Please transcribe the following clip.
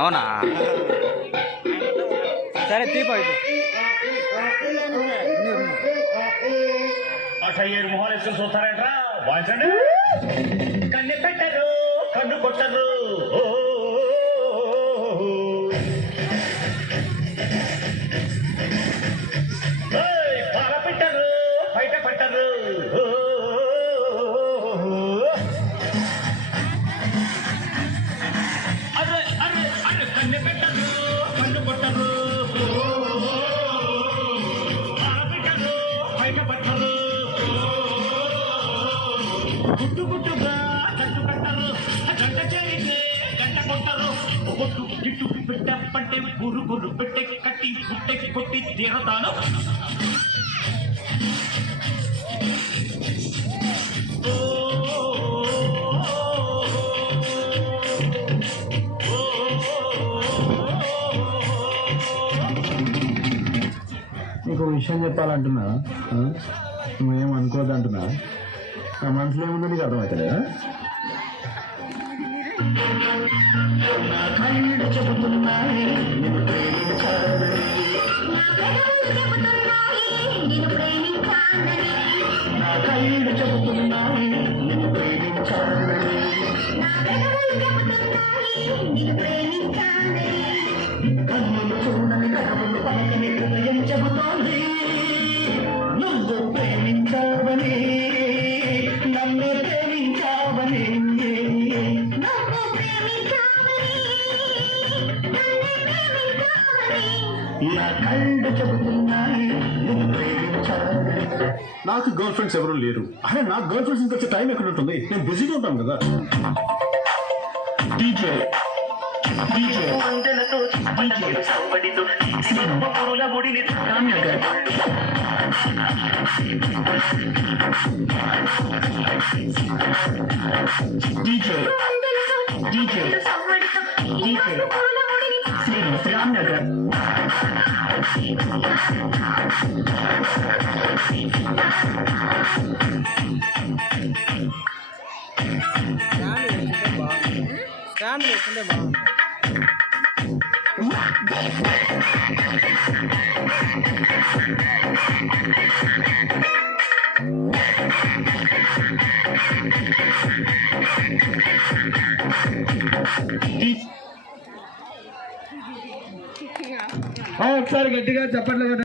అవునా? సరే తీపోయి ఏడు మొహాలు వేసుకుని చూస్తారంట్రా వాయించండి. కన్ను పెట్టరు కన్ను కొట్టరు పాల పెట్టరు బయట పెట్టరు అరే అరే అరే కన్ను పెట్టరు కన్ను కొట్టరు పాల పెట్టరు బయట పెట్టరు గుట్టు గుట్టుగా గట్టు కట్టరు గంట చేరితే గంట కొట్టరు ఒట్టు గిట్టు పెట్ట పట్టే గురు గురు పెట్టే కట్టి గుట్టె కొట్టి తీరతాను. నీకు విషయం చెప్పాలంటున్నా, నువ్వేం అనుకోవద్దు అంటున్నా. నా మనసులో ఏముందో నీకు అర్థమవుతలేదా? నా కళ్ళు చెబుతున్నాయి నిన్ను ప్రేమించాలని, నా కళ్ళు చెబుతున్నాయి నిన్ను ప్రేమించాలని, కన్నులు చూడని కనులు పలకని హృదయం చెబుతోంది నువ్వు ప్రేమించావని, నన్ను ప్రేమించావని. నా కళ్ళు చెబుతున్నాయి నిన్ను ప్రేమించాలని. నాకు గర్ల్ ఫ్రెండ్స్ ఎవరు లేరు. అరే నాకు గర్ల్ ఫ్రెండ్స్ ఇంకొచ్చే టైం ఎక్కడ ఉంటుంది? నేను బిజీగా ఉంటాను కదా. DJ DJ DJ DJ DJ Srinivas Ramnagar. Stand వేస్తుంటే బాగుంది. ఒకసారి గట్టిగా చెప్పట్లేదు.